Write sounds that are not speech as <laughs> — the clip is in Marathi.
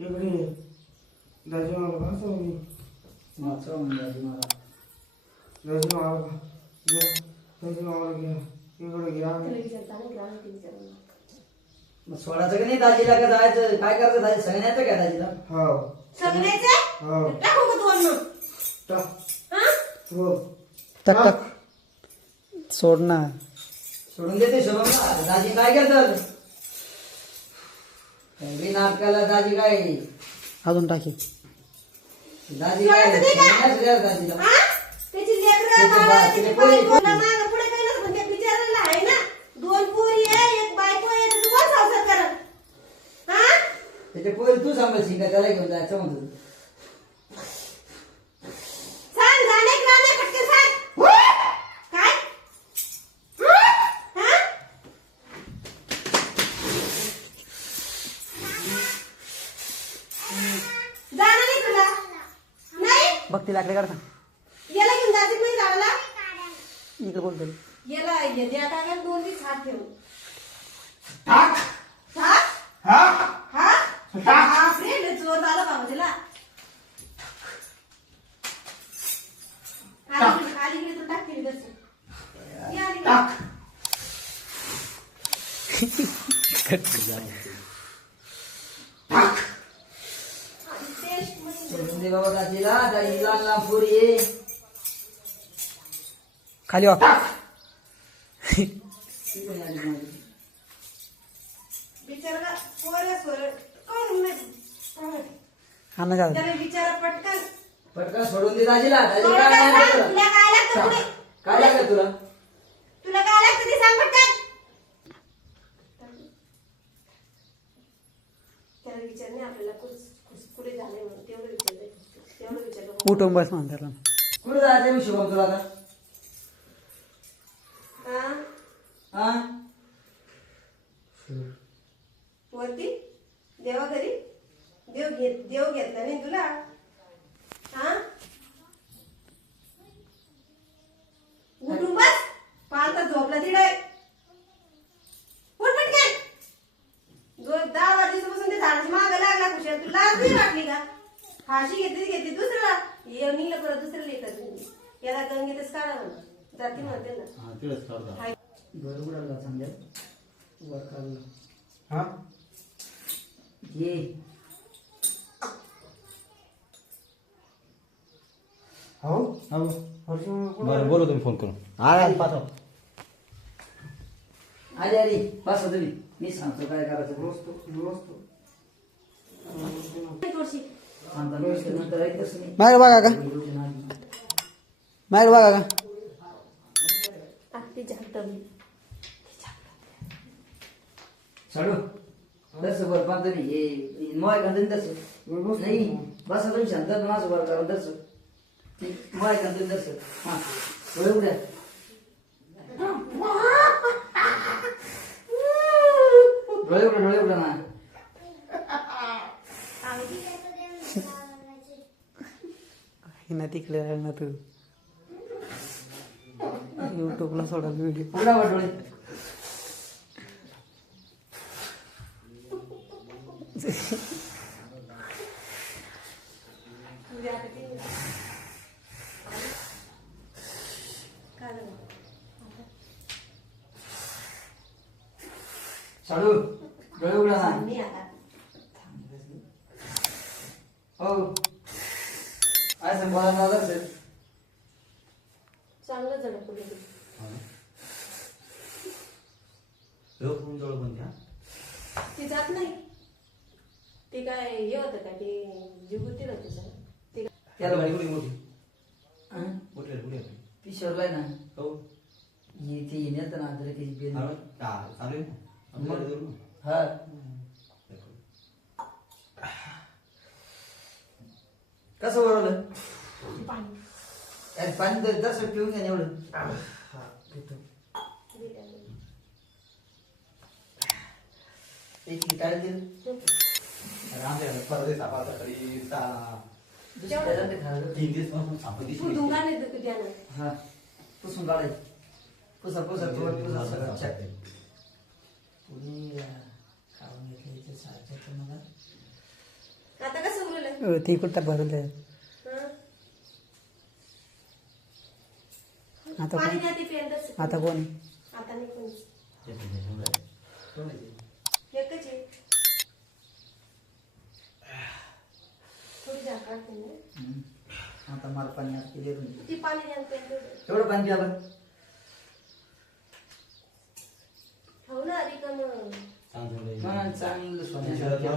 इकडे. दाजी मला मला दाजी मला घ्या दाजी मला घ्या. इकडे मग सोडायचं का नाही दाजीला का जायचं? काय करायचं दाजी? काय दाजीला. हो सगळ्याचे? हो टाकू का दोन मग टाक. टाक टाक. सोड ना सोडून देते सोडून दाजी काय करतात? नाटकाला दाजी काय? अजून टाकी. दाजी काय? दाजीला हा? पोरी. ना मागं पुढे काही नसतं, पण त्या बिचाऱ्याला आहे ना दोन पोरी आहे एक बायको आहे तर तू हा त्याच्या पोरी सांभाळशील का? त्याला घेऊन जायचं म्हणतो सांग जाणे का नाही पटकन सांग काय हा जाणं नाही तुला नाही बघ ती लाकडे काढता याला घेऊन नाही झाडाला इकडे बोलतो याला ये द्या टाका दोन हात ठेवून टाक हा? हा हा जोर बाबा खाली गेली तर ये टाक. <laughs> सोडून दे बाबा दाजीला पोरी खाली नाही हा ना चालत पटकन पटकन सोडून दे दाजीला काय नाही तुला काय आपल्याला कुस- कुठे झालंय म्हणून तेवढं विचारलंय तेवढं विचारलं. उठून बस म्हणून त्याला कुठे जायचं मी शुभम तुला आता? हा हा वरती? देवा घरी देव घेत देव घेतला नाही तुला? हा उठून बस पालता झोपला तिडे उठ पटकन दो दहा वाजेपासून ते झाडाच्या मागं लागला खुशाल तुला लाज नाही वाटली का फाशी घेतली ती घेतली दुसरा ये निघलं परत दुसऱ्याला येतात याला गंगेतच काढा म्हणा जाती म्हणते ना. घर उडाला समजा वर काढलं हा? ये. हो? हो. हर्षी बरं बोलू तुम्ही फोन करून. हा पाठव. आली आली. बस तुम्ही मी सांगतो काय करायचं नाही बाहेर बघा का. बाहेर बघा का? ती झाकटवली चालू तसं बर <laughs> पण तुम्ही हे मोय का तुम्ही तसं व्यवस्थित नाही बसा तुम्ही शांत माझं बर करा तसं मोय का तुम्ही तसं हा डोळे उड्या डोळे उघडा डोळे उघडा ना हिना तिकडे आहे ना तू युट्यूबला सोडा व्हिडिओ उघडा वर डोळे चालू डोळे उघडा ना मी आता हो असं बोला ना तसं चांगलं ते. फोन जवळ पण घ्या ती जात नाही. ते काय हे होतं का ते जिगुती होती सर ते त्याला गाडी कुठे मोठी. हं? कुठे कुठे पिशवरला आहे. ना. हो. ही ती येण्यात ना बेन हा, चालेल ना. ना. हा. कसं पाणी अरे पाणी तर तसं पिऊन घ्या ना एवढं एक टाळी दिलं आमच्या घरात परदेश सापाचा तरी सा- खायला. तीन दिवसपासून साप दिसली फुटून काढले तर त्यानं हा पुसून काढायचं पुसा पुसा थोडं पुसा सगळं चक पुढे खाऊन घेतलं इथे सारखं मला आहे ती कुठं भरून द्या हं? आता पाणी कोण? द्या ती पेंडच आता कोण? आता नाही कोणी? एकच आहे. आता मला पाणी आज किती येतं? ती पाणी द्या आणि पेंड द्या. एवढं पाणी प्या बरं. हो ना रिकामं. चांगलं सोन्यासारख्या